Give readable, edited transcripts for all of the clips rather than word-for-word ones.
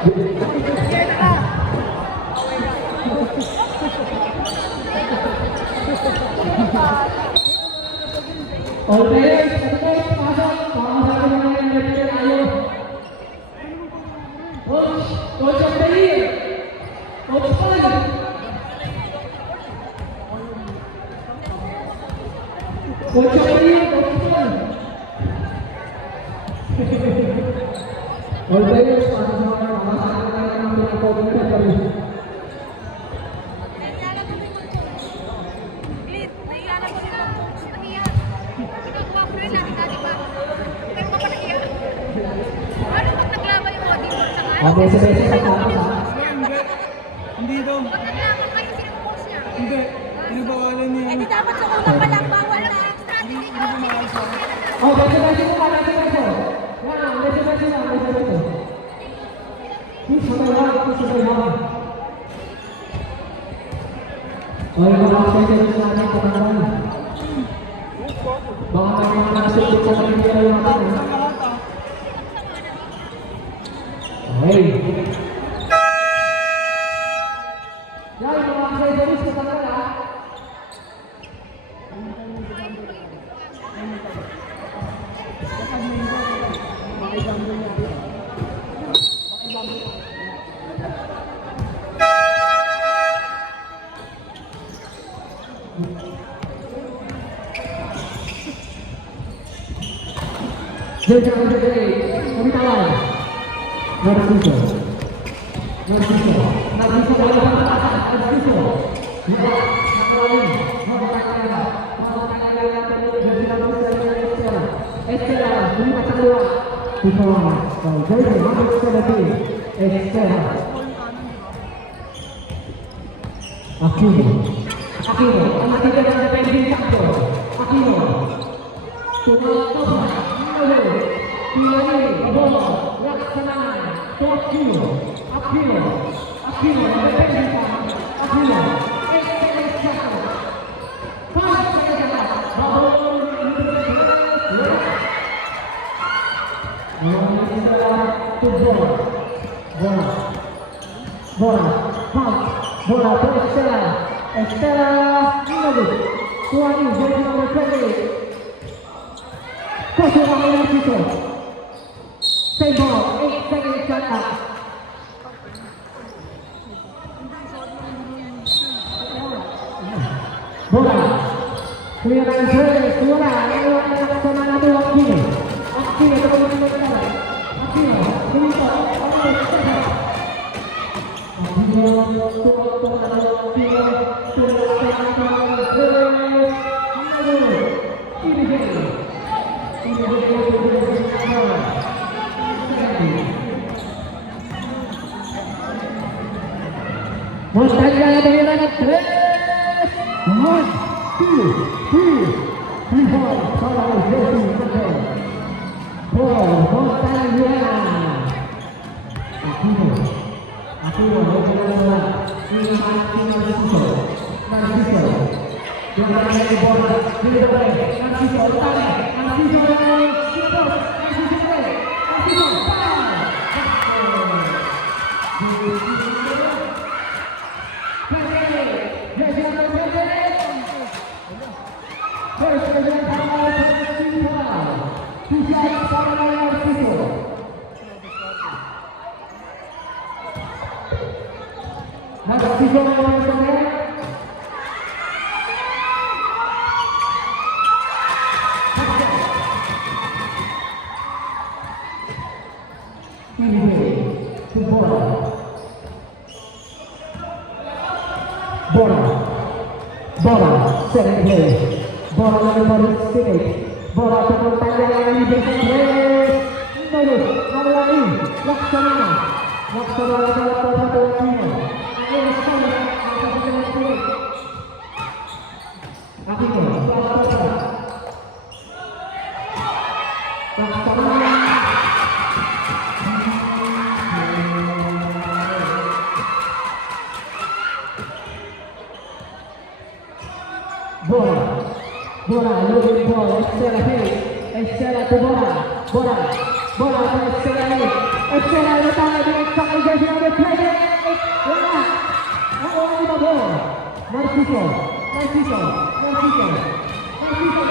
All players, pasok. Pangalaman naman ang referee tayo. Coach of the year. Coach Pan. Coach of the year, Coach Pan. All players, pasok sa mga pangalaman naman ang referee. Beses-beses sa tapos ha? Hindi daw. Pag naglaban kayo, sino po siya? Hindi. Pinabawalan niya. Eh di dapat sa unang pa lang bawal na strategy nyo. Oh, beses-beses pa, beses-beses. Yan, beses-beses na, beses-beses. Please, sabay-sabay, please, sabay-sabay. O, yung mga beses-beses natin, pagkakaan. Baka may mga nakasulot sa kapitira yung natin. Okay. Yan, yung mga accessories sa tanggal ha. Narciso. Narciso. Narciso bola patasan. Narciso. Ya, nakawin. Makakakala. Makakakala terus dari Estela. Estela, ini macam dua. Di bawah. Jadi masuk ke dalam. Estela. Aquino. Aquino. Anak tidak ada pending satu. Aquino. Tunggu. Pilih bola. Laksanaan. Aquino, Aquino, Aquino, Aquino, bola to Estela, Estela, Inovic, Tuani, jersey number 20, Coach Ramon Narciso, same ball, 8 seconds shot up. Bola, clearance service, bola, lewat Laksamana itu Aquino, Aquino teman-teman berkata, Aquino, Aquino, Mustahil na ng 3. 1, 2, 3. Bihon salah jersey number. Ball, Mustahil. Aquino, Aquino berjalan bola. Ini Narciso. Narciso. Dia mengambil bola. Dia boleh. Narciso tarik. Narciso boleh. Narciso boleh. Narciso tarik. Bola, sering play. Bola nomor 6. Bola turun panjang yang dibersih. Terus, nomor lagi. Laksamana. Laksamana bola Aquino. Aquino sekali. Aquino, Laksamana. Bola, looking ball, Estela to bola, to Estela. Estela na tayo direct sa kay jersey number 28. Wala. Ang oras na po. Narciso. Narciso. Narciso. Narciso.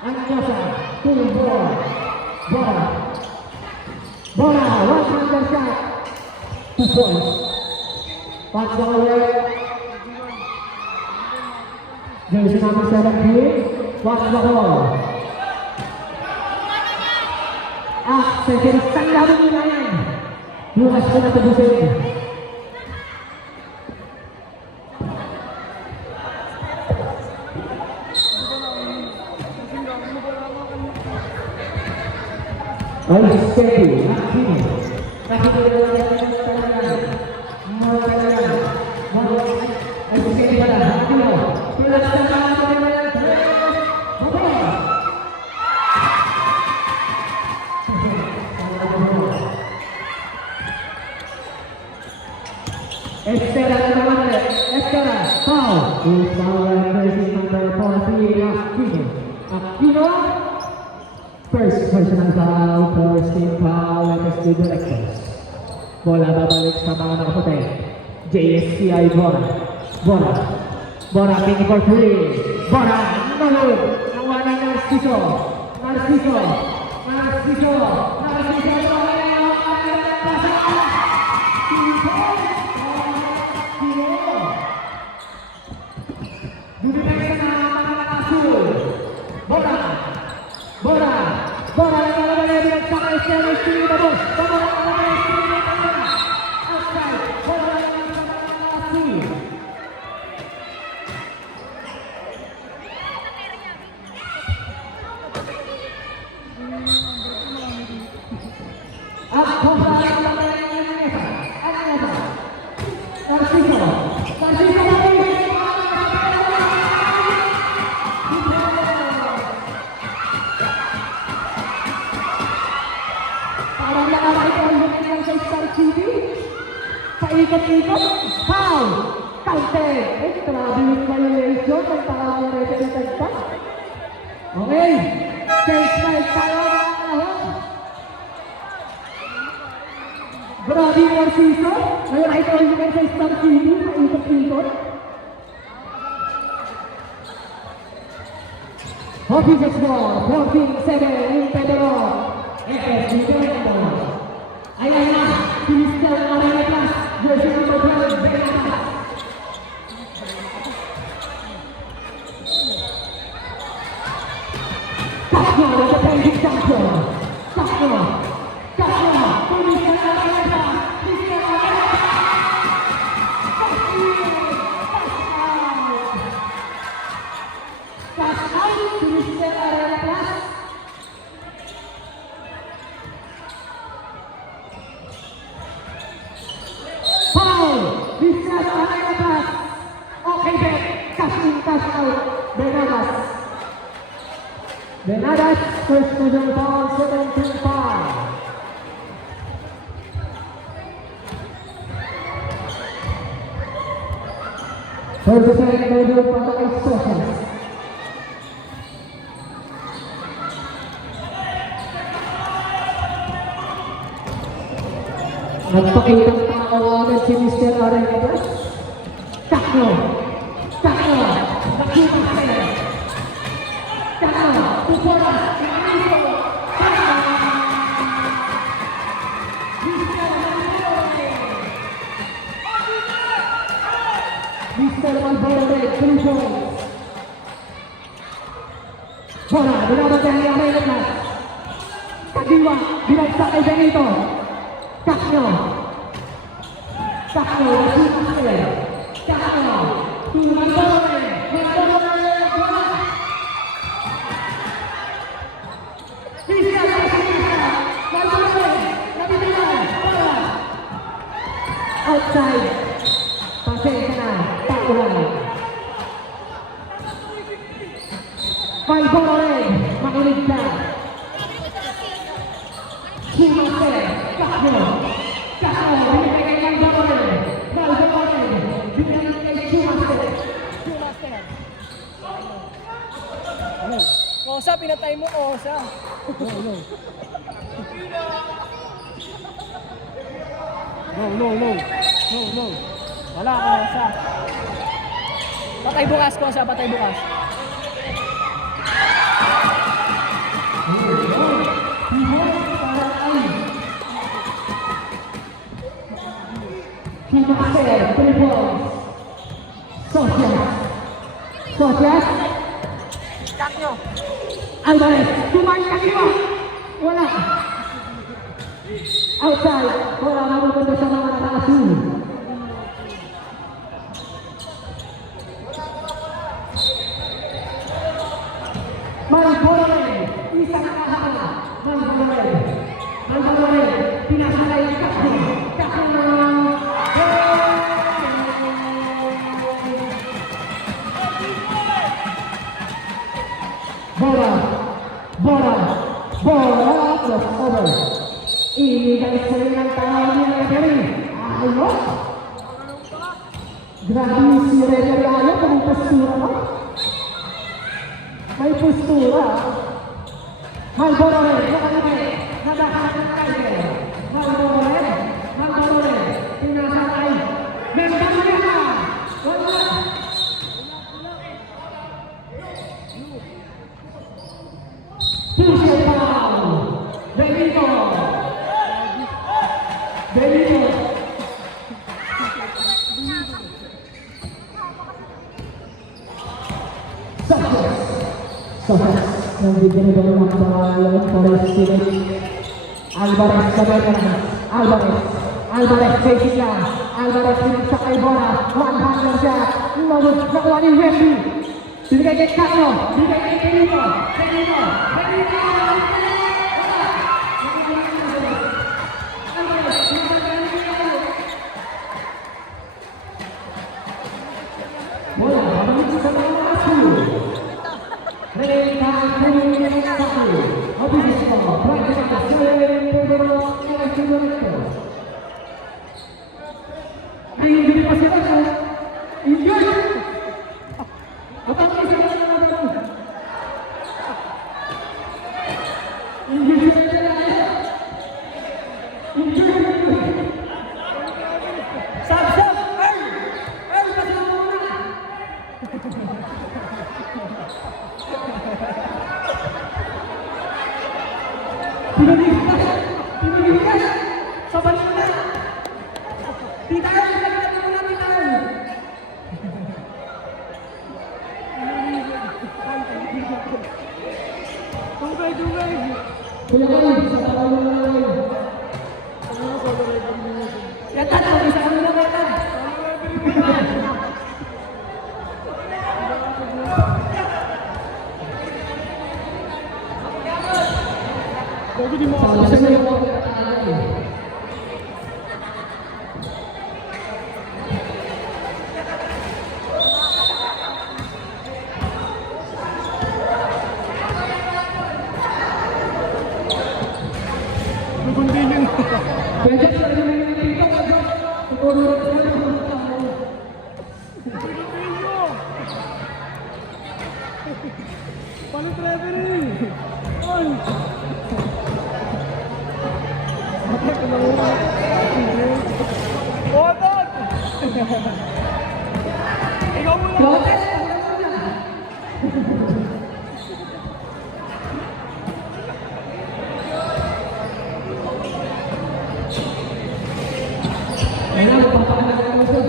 Anyosa, turun bola, bola, bola, one-hander shot, 2 points. Pass ball away. Jersey number 17, watch the ball. Saya sangat menilai. Luas pun terbusin. Oleh Steady, Akini, kasih Estela teman-teman, Estela, foul. Foul versus number 43, Aquino. Aquino, first personal foul, first team foul, let us do directors. Bola babalik sa mga nakaputi. JSCI Bora. Bora. Bora, king for 3. Bora, nalog. Nawa ng Narciso. Narciso. Narciso. Narciso. Paikot-ikot, foul, counter, extra big violation, ang tawag ng representative pa. Okay, stage 5 tayo na kahon. Grabe yung Narciso, ngayon ay ito yung sa Star TV, paikot-ikot. Officer score, 14-7, yung Pedro, FSG Pedro. Ayan na, Crystal Arena Plus, jersey number 12, Benatas. Takno, the defending champion. Takno, Takno, Crystal Arena Plus, Crystal Arena Plus. Cash out, Crystal Arena Plus. Business Arena Plus. Okay, bet. Cash in, cash out. Benatas. Benatas, first measure foul, 17-5. First and second measure para kay Sosas. Nagpakitang takawagan si Mr. Arena Plus. Takno! Takno! Nakita sa'yo! Takno! Tupora! Takno! Mr. Malborde, 3 points. Bora, binabagyan ni Arena Plus. Kadiwa, binagsak kay Benito. Takno! Takno! Takno! Malborde! Malborde! Bisa! Malborde! Nabitilan! Bola! Outside! Pasensya na! Takulan! Malborde! Makinig ka! Sumaser! Takno! Takno! Binigay kay Malborde! Malborde! Binigay kay Sumaser! Patay mo Osa. Go, go. Go, no, no. No, no. Wala Osa. Patay bukas ko sa patay bukas. Kimaser, 3 points. Sosias. Sosias. Alvarez, tumayo ka dito. Wala. Outside. Wala na pupunta sa mga nakasul. Malbore. Isang kahala. Malbore. Malbore. Pinasakay ang kakbo. Kakbo. Bola, bola, bola, plus over. Ini dari serangan tangan yang referee. Ayo. Grabe si referee ayo dengan postura mo. May postura. Malbore, nadahan ng Tiger. Malbore, pinasakay. Mendangnya. Wala. Push it down. Benito. Benito. Soccer. Yang begini dengan Alvarez Jessica. Alvarez pinasakay bola. One-hander shot. Namun nakuha ni Wesley. Binigay kay Carlo. Binigay kay Benito. Bola babalik sa mga asul. Mereka punya satu. Habis itu, mereka sering berdoa dengan mereka. Ingin jadi pasangan, enjoy. Apa sih? Pinaghihigas! Saban mo na! Titayo! Lagyan mo na titayo! Tungkay, tungkay. Pinagay! Sa tayo na lang! Yata! Isa kami na yata! Bago di mo Salah ako. satu yang mau kita lagi. Continue. Banyak sekali yang kita Paano referee? Ay! Otot! Ikaw muna! Protes! Ayan, papaano ka mo ito?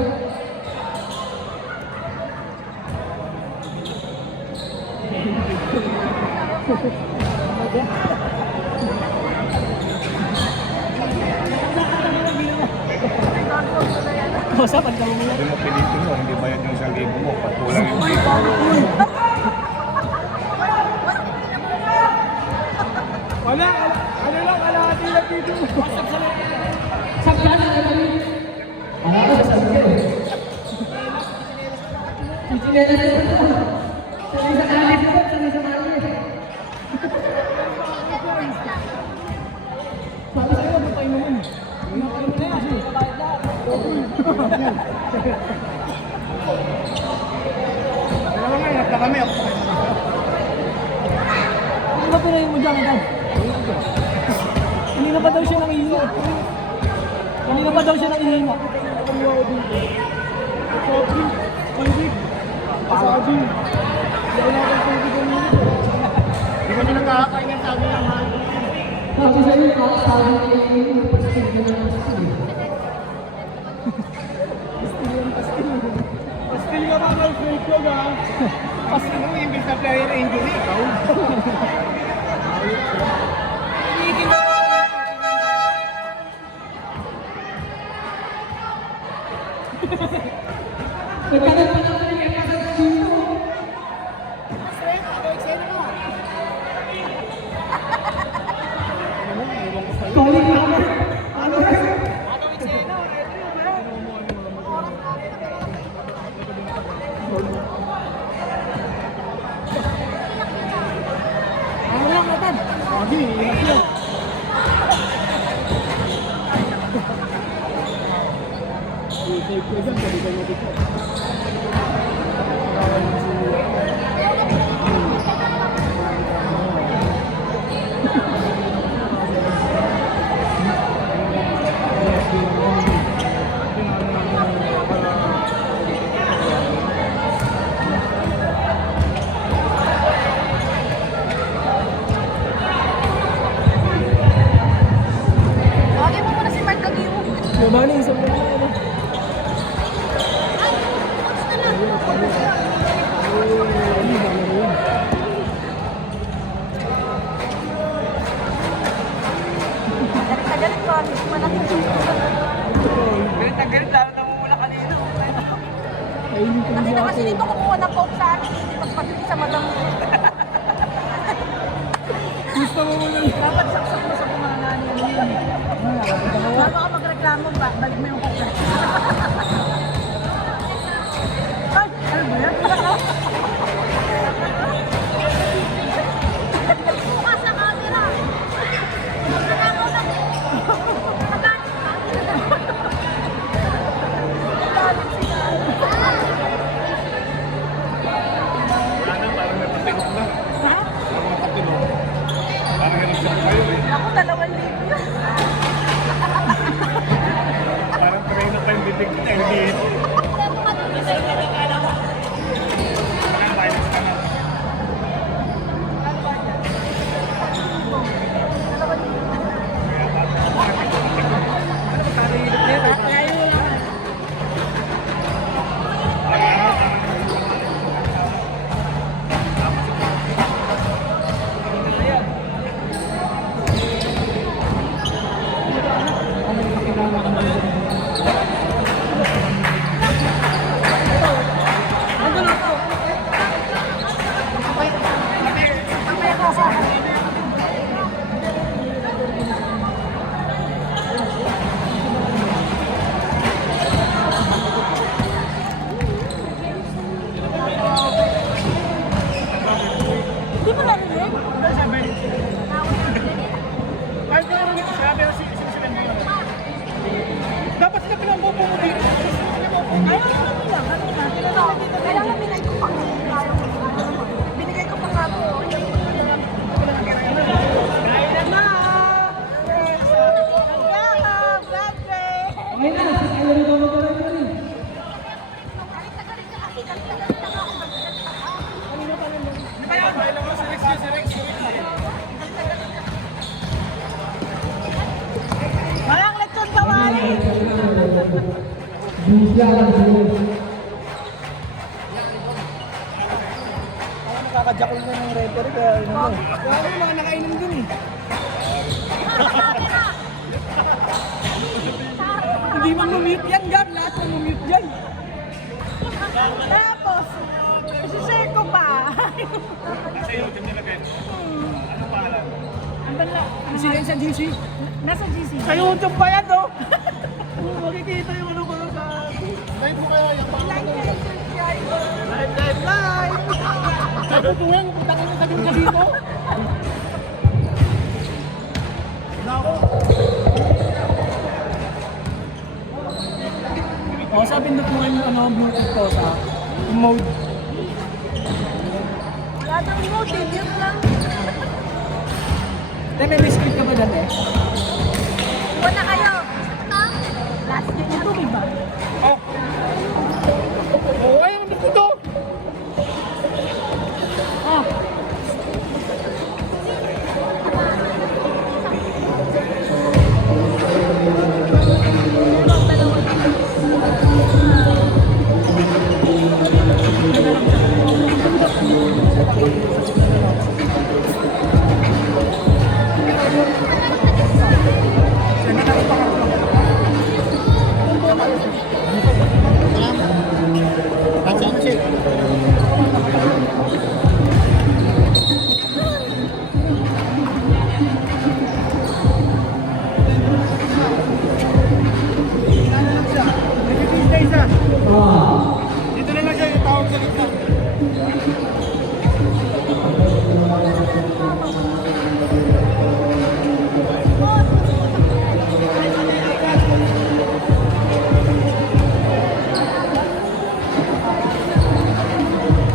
Osa, pagka mo Hindi mo pilitin mo, hindi ba yan yung 1,000 mo? Patulang yung Wala! Ano lang, kalahati lang dito. Saktan na kami. Ano ko sa sabi? Itinela sa ito. Sabi sa kami sa ito, sabi sa kami. Sabi sa'yo, patay naman. Pinapay mo na yan. Dalawa nga, inap na kami. Ako pa kayo. pinayin mo dyan agad? Kanina pa daw siya nangihina. Kanina pa daw siya nangihina. Sabi. Wala kang tubig ang minute. Di ba nyo nakakain ng sabi ng mahal? Sabi sa iyo, sabi niya pastil ka na pastil. Pastil ka ba ng fake ko ha? Pastil mo, imbis na player injury, ikaw. Nagkaroon pa naman ng epasasino. Calling number. Ano? Ano lang natin? Sabi, inak yun. I-take ko dyan, pwede kayo dito. Tawagin mo muna si Mark Aguirre. Yung ba isang mo na ano? Ay, tapos na lang. Galit ko, miss mo na. Kasi na kasi dito kumuha ng coke sa akin, hindi pagpagpili sa madam mo. Gusto mo muna. Dapat saksak mo sa kumangan niya. Bago ka magreklamo ba, balik mo yung coke. Ay, ano ba yan? Bukas sa camera. Magreklamo na. Magalit ka. Magalit sila. Parang may patinok na. Ha? Parang may patinok. Parang ganun siya kayo eh. Ako, 2,000 yun. Parang try na kayong bitig na hindi. Parang minus ka na. Hindi mo narinig? Kahit ka naman ito, sabi na sinisilan mo yun. Dapat sila pinambobo mo dito. Ayaw ko lang nila. Ano na? Tinanong dito. Kailangan binigay ko pang binigay ko pang ako. Kaya na! Ayun na, sa ayaw rin ako magkaroon. Walang lechon kawali. Busya lang sila. Ako nakakajakol na ng referee kaya ano mo. Kaya ako mga nakainom dun eh. Hindi man mamute yan, Gab. Lahat man mamute dyan. Tapos, isi-share ko pa. Kasi yun, hindi nilagay. Ano pangalan? Ang bala. Sila yun sa GC. Nasa GC. Sa YouTube pa yan, no? Makikita yung ano ko sa... Live mo kaya yung pangalan. Live! Sabi ko yan, punta ka sa dito. Nako. O, sabi na po yung ano, Bluetooth ko sa mode. Wala nang mo, delete lang. May biscuit ka ba dati? Una kayo. Last game na. Tubig ba? Oh. Oh, ayaw mo ito. Ah, Dito na lang siya yung tawag sa gitna.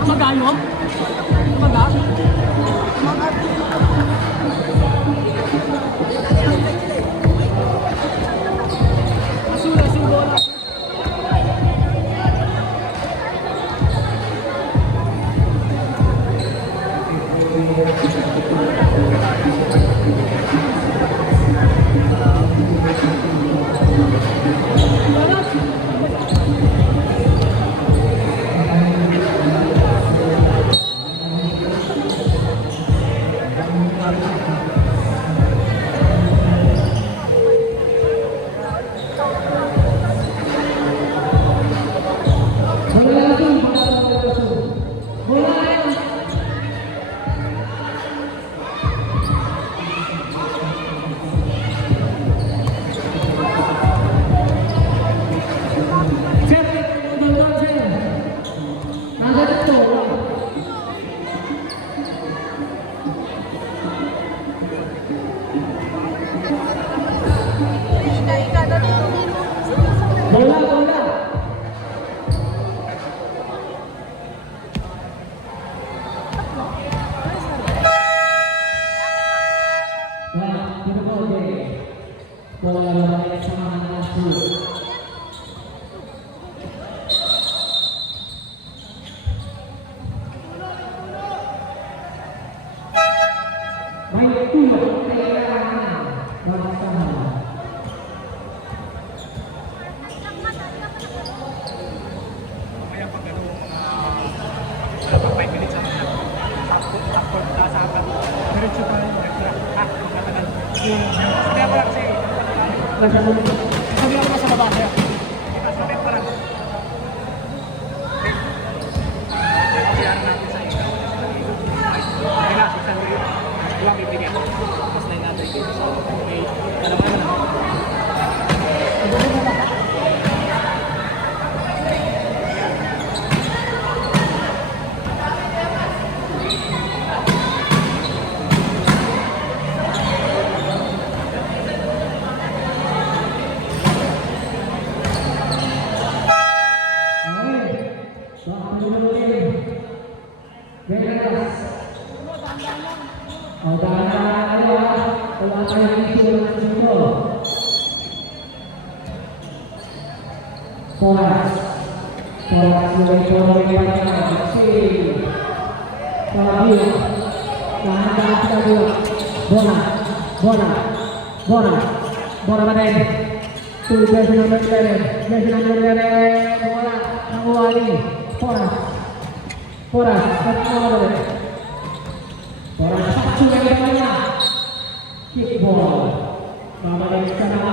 magayo? Maga? Asura, bola. Ika na dito. Bola, bola. Nah, kita boleh. Bola balik sama Nasu. Baik pula, terangan. Bola sama. Kaya pag ano, 5 minutes na tapos sa apat. Diretso pa rin. Katagal. Sabi ako lang kasi, Sabi ako sa baba kaya. sabi ko lang. Kailangan natin sa ikaw. Kailangan sa isang rin. Huwag bibigyan. Tapos na yung natin. Okay. Alam mo naman. Bola mulai bola badan tu biasa nombor 11 bola Nawali Poras satu yang banyak kick ball Mama dari sana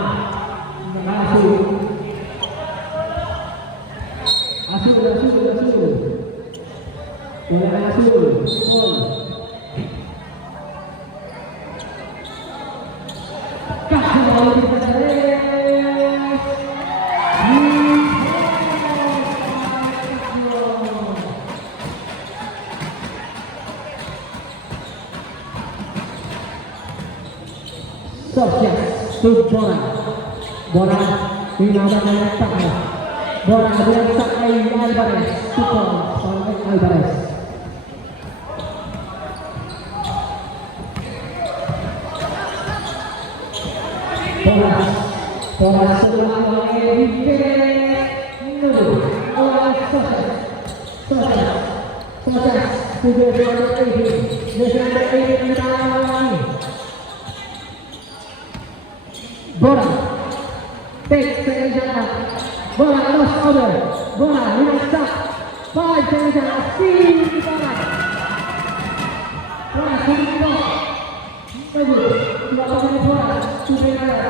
Asu bola Asu gol kasih bola kita Sukses bola dinawan oleh Sakai bola dengan Sakai Alvarez Super oleh Alvarez Bola sebelah Enrique Nuno. Bola Soses. Tujuh bola ini. National ini ditawari. Bola. Take sejalan. Bola cross over. Bola lintas. 5 sejalan. Sini bola. Bola sini bola. Maju. Dua pemain bola. Sudah ada.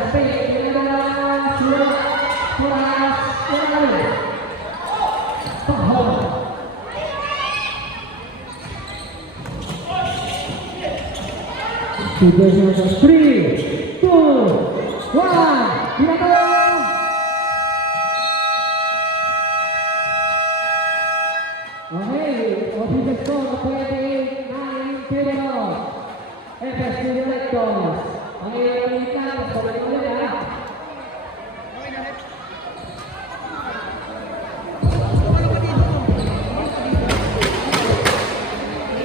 Three, two, one, dilakukan. Official score 29 FS Directors. Ang ilang